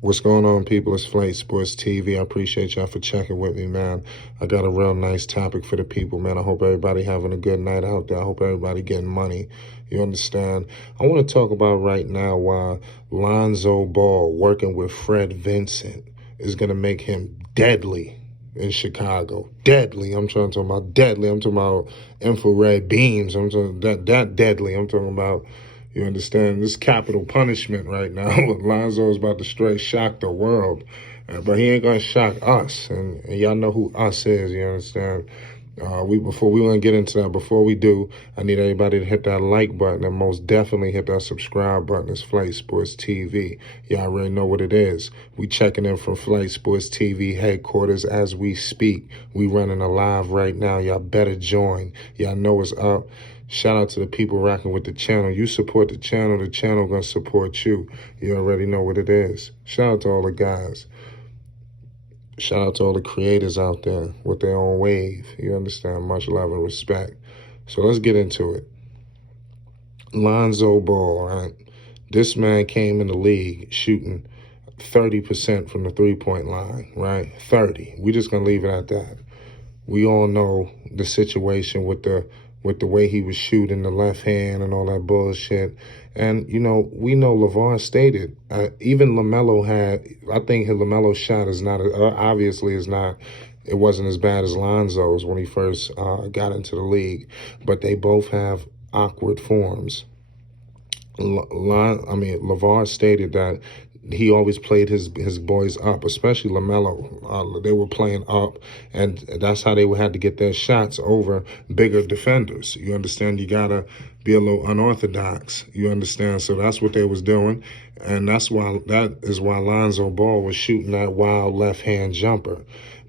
What's going on, people? It's Flight Sports TV. I appreciate y'all for checking with me, man. I got a real nice topic for the people, man. I hope everybody having a good night out there. I hope everybody getting money. You understand? I want to talk about right now why Lonzo Ball working with Fred Vinson is going to make him deadly in Chicago. Deadly. I'm talking about deadly. I'm talking about infrared beams. I'm talking that deadly. I'm talking about, you understand, this capital punishment right now. Lonzo is about to straight shock the world. But he ain't gonna shock us. And y'all know who us is, you understand? Before we want to get into that, before we do, I need everybody to hit that like button and most definitely hit that subscribe button. It's Flight Sports TV. Y'all already know what it is. We checking in from Flight Sports TV headquarters as we speak. We running a live right now. Y'all better join. Y'all know it's up. Shout out to the people rocking with the channel. You support the channel gonna support you. You already know what it is. Shout out to all the guys. Shout out to all the creators out there with their own wave. You understand? Much love and respect. So let's get into it. Lonzo Ball, right? This man came in the league shooting 30% from the three-point line, right? 30. We just gonna leave it at that. We all know the situation with the way he was shooting the left hand and all that bullshit. And, you know, we know LeVar stated, even LaMelo I think LaMelo's shot is not, obviously is not, it wasn't as bad as Lonzo's when he first got into the league. But they both have awkward forms. LeVar stated that he always played his boys up, especially LaMelo. They were playing up, and that's how they had to get their shots over bigger defenders. You understand? You got to be a little unorthodox. You understand? So that's what they was doing, and that is why Lonzo Ball was shooting that wild left-hand jumper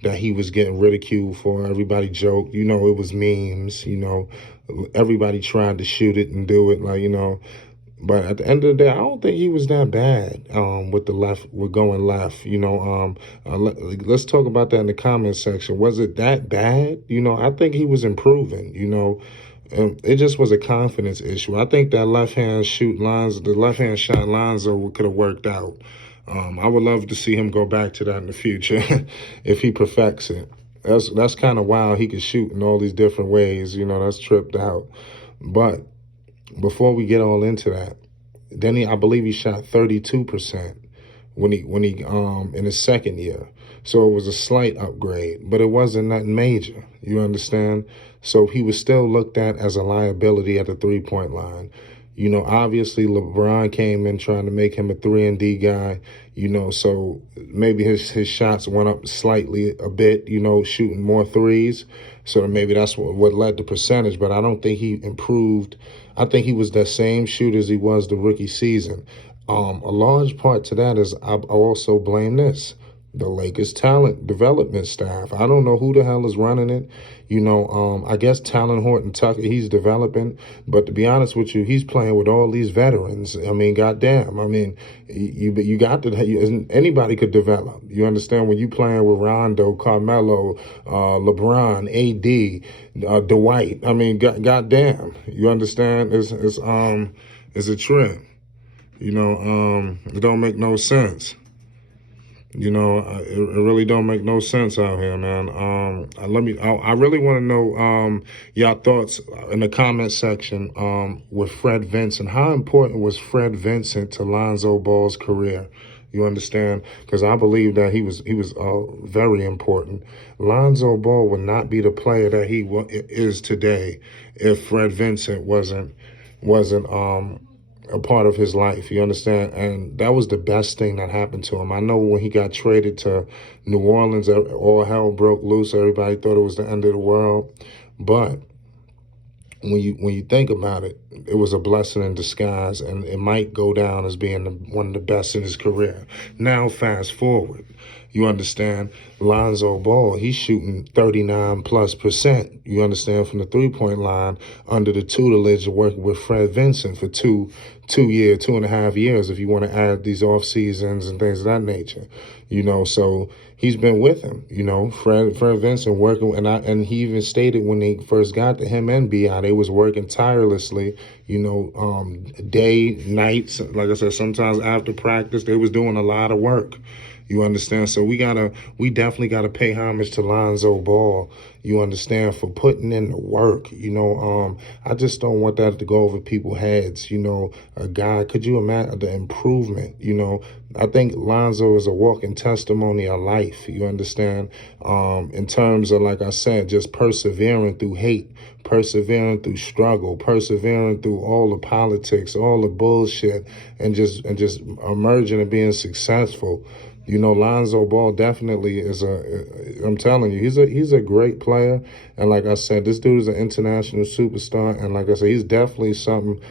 that he was getting ridiculed for. Everybody joked. You know, it was memes. You know, everybody tried to shoot it and do it, like, you know. But at the end of the day, I don't think he was that bad with going left. You know, let's talk about that in the comment section. Was it that bad? You know, I think he was improving, you know. It just was a confidence issue. I think that left-hand shot Lonzo could have worked out. I would love to see him go back to that in the future if he perfects it. That's kind of wild. He could shoot in all these different ways. You know, that's tripped out. But before we get all into that, then I believe he shot 32% when he in his second year. So it was a slight upgrade, but it wasn't nothing major. You understand? So he was still looked at as a liability at the three-point line. You know, obviously LeBron came in trying to make him a 3-and-D guy, you know, so maybe his shots went up slightly a bit, you know, shooting more threes. So maybe that's what led to percentage, but I don't think he improved. I think he was the same shooter as he was the rookie season. A large part to that is I also blame the Lakers talent development staff. I don't know who the hell is running it. You know, I guess Talon Horton Tucker, he's developing. But to be honest with you, he's playing with all these veterans. I mean, goddamn. I mean, you got to, anybody could develop. You understand? When you playing with Rondo, Carmelo, LeBron, AD, Dwight. I mean, goddamn. You understand? It's a trip. You know, it don't make no sense. You know, it really don't make no sense out here, man. I really want to know y'all thoughts in the comment section with Fred Vinson. How important was Fred Vinson to Lonzo Ball's career? You understand? Because I believe that he was very important. Lonzo Ball would not be the player that he is today if Fred Vinson wasn't a part of his life, you understand? And that was the best thing that happened to him. I know when he got traded to New Orleans, all hell broke loose. Everybody thought it was the end of the world. But when you think about it, it was a blessing in disguise, and it might go down as being one of the best in his career. Now, fast forward. You understand? Lonzo Ball, he's shooting 39+%. You understand? From the three-point line under the tutelage of working with Fred Vinson for 2.5 years, if you want to add these off seasons and things of that nature. You know, so he's been with him. You know, Fred Vinson working, and he even stated when they first got to him and B.I., they was working tirelessly. day, nights. Like I said, sometimes after practice, they was doing a lot of work. You understand? So we definitely gotta pay homage to Lonzo Ball. You understand, for putting in the work. I just don't want that to go over people's heads. A guy. Could you imagine the improvement? I think Lonzo is a walking testimony of life. You understand? In terms of, like I said, just persevering through hate, persevering through struggle, persevering through all the politics, all the bullshit, and just emerging and being successful. Lonzo Ball definitely is I'm telling you, he's a great player. And like I said, this dude is an international superstar. And like I said, he's definitely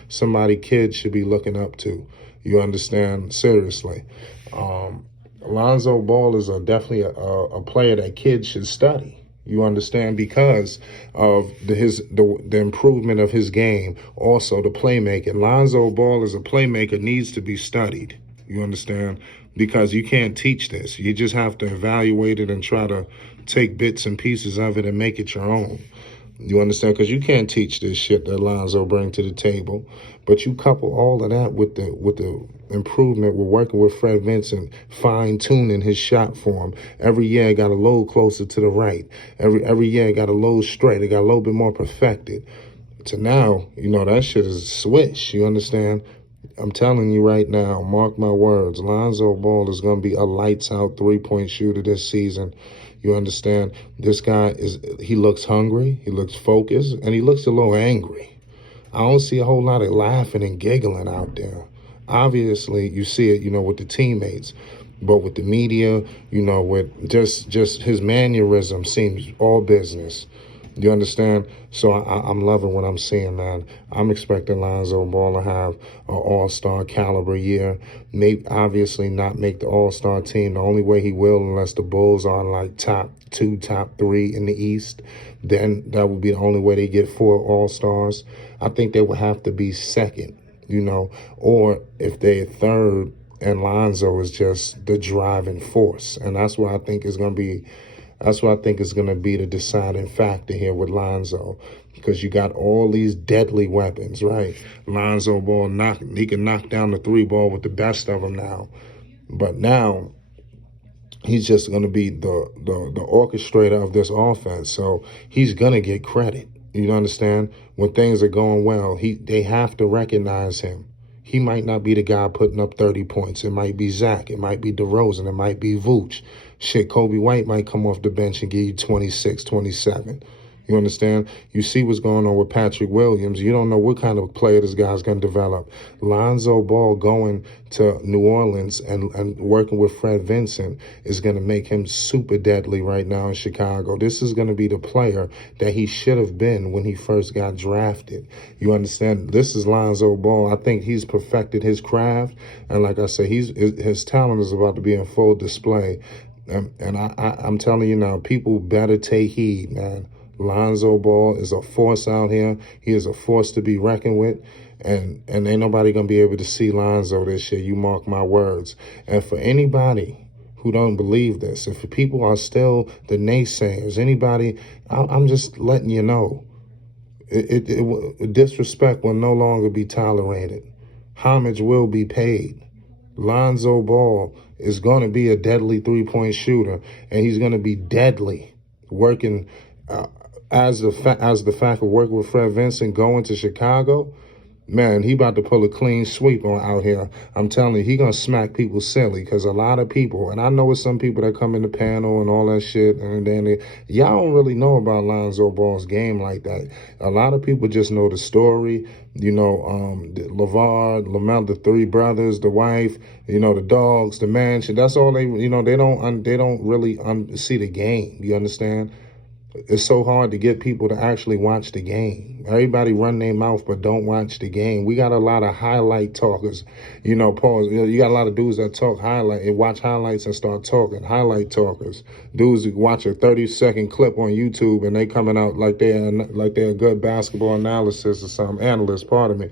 somebody kids should be looking up to. You understand? Seriously. Lonzo Ball is definitely a player that kids should study. You understand? Because of the improvement of his game, also the playmaking. Lonzo Ball as a playmaker needs to be studied. You understand? Because you can't teach this. You just have to evaluate it and try to take bits and pieces of it and make it your own. You understand? Because you can't teach this shit that Lonzo bring to the table. But you couple all of that with the improvement. We're working with Fred Vinson, fine-tuning his shot form. Every year it got a little closer to the right. Every year it got a little straight. It got a little bit more perfected. So now, that shit is swish. You understand? I'm telling you right now, mark my words, Lonzo Ball is going to be a lights-out three-point shooter this season. You understand? This guy he looks hungry, he looks focused, and he looks a little angry. I don't see a whole lot of laughing and giggling out there. Obviously, you see it, with the teammates. But with the media, with just his mannerism seems all business. You understand? So I'm loving what I'm seeing, man. I'm expecting Lonzo Ball to have an all-star caliber year. Maybe obviously not make the all-star team. The only way he will, unless the Bulls are like top 2, top 3 in the East, then that would be the only way they get 4 all-stars. I think they would have to be second, or if they're third and Lonzo is just the driving force. And that's what I think is going to be. That's what I think is going to be the deciding factor here with Lonzo, because you got all these deadly weapons, right? Lonzo Ball, he can knock down the 3 ball with the best of them now. But now he's just going to be the orchestrator of this offense. So he's going to get credit. You understand? When things are going well, they have to recognize him. He might not be the guy putting up 30 points. It might be Zach. It might be DeRozan. It might be Vooch. Shit, Kobe White might come off the bench and give you 26, 27. You understand? You see what's going on with Patrick Williams. You don't know what kind of player this guy's going to develop. Lonzo Ball going to New Orleans and working with Fred Vinson is going to make him super deadly right now in Chicago. This is going to be the player that he should have been when he first got drafted. You understand? This is Lonzo Ball. I think he's perfected his craft. And like I said, his talent is about to be in full display. And I'm telling you now, people better take heed, man. Lonzo Ball is a force out here. He is a force to be reckoned with. And ain't nobody going to be able to see Lonzo this year. You mark my words. And for anybody who don't believe this, if people are still the naysayers, anybody, I'm just letting you know, disrespect will no longer be tolerated. Homage will be paid. Lonzo Ball is going to be a deadly three-point shooter, and he's going to be deadly working as the fact of working with Fred Vinson going to Chicago. Man, he about to pull a clean sweep on out here. I'm telling you, he gonna smack people silly, because a lot of people, and I know it's some people that come in the panel and all that shit, and then y'all don't really know about Lonzo Ball's game like that. A lot of people just know the story, LeVar, Lamelo, the 3 brothers, the wife, the dogs, the mansion. That's all they, they don't really see the game. You understand? It's so hard to get people to actually watch the game. Everybody run their mouth but don't watch the game. We got a lot of highlight talkers. Pause. You got a lot of dudes that talk highlight and watch highlights and start talking. Highlight talkers. Dudes that watch a 30-second clip on YouTube and they coming out like they're a good basketball analysis or some analyst, pardon me.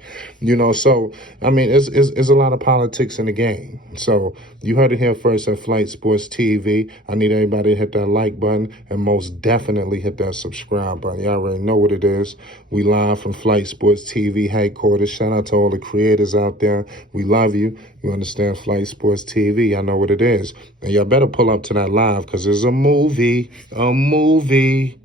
So I mean it's a lot of politics in the game. So you heard it here first at Flight Sports TV. I need everybody to hit that like button and most definitely definitely hit that subscribe button. Y'all already know what it is. We live from Flight Sports TV headquarters. Shout out to all the creators out there. We love you. You understand? Flight Sports TV. I know what it is. And y'all better pull up to that live because there's a movie. A movie.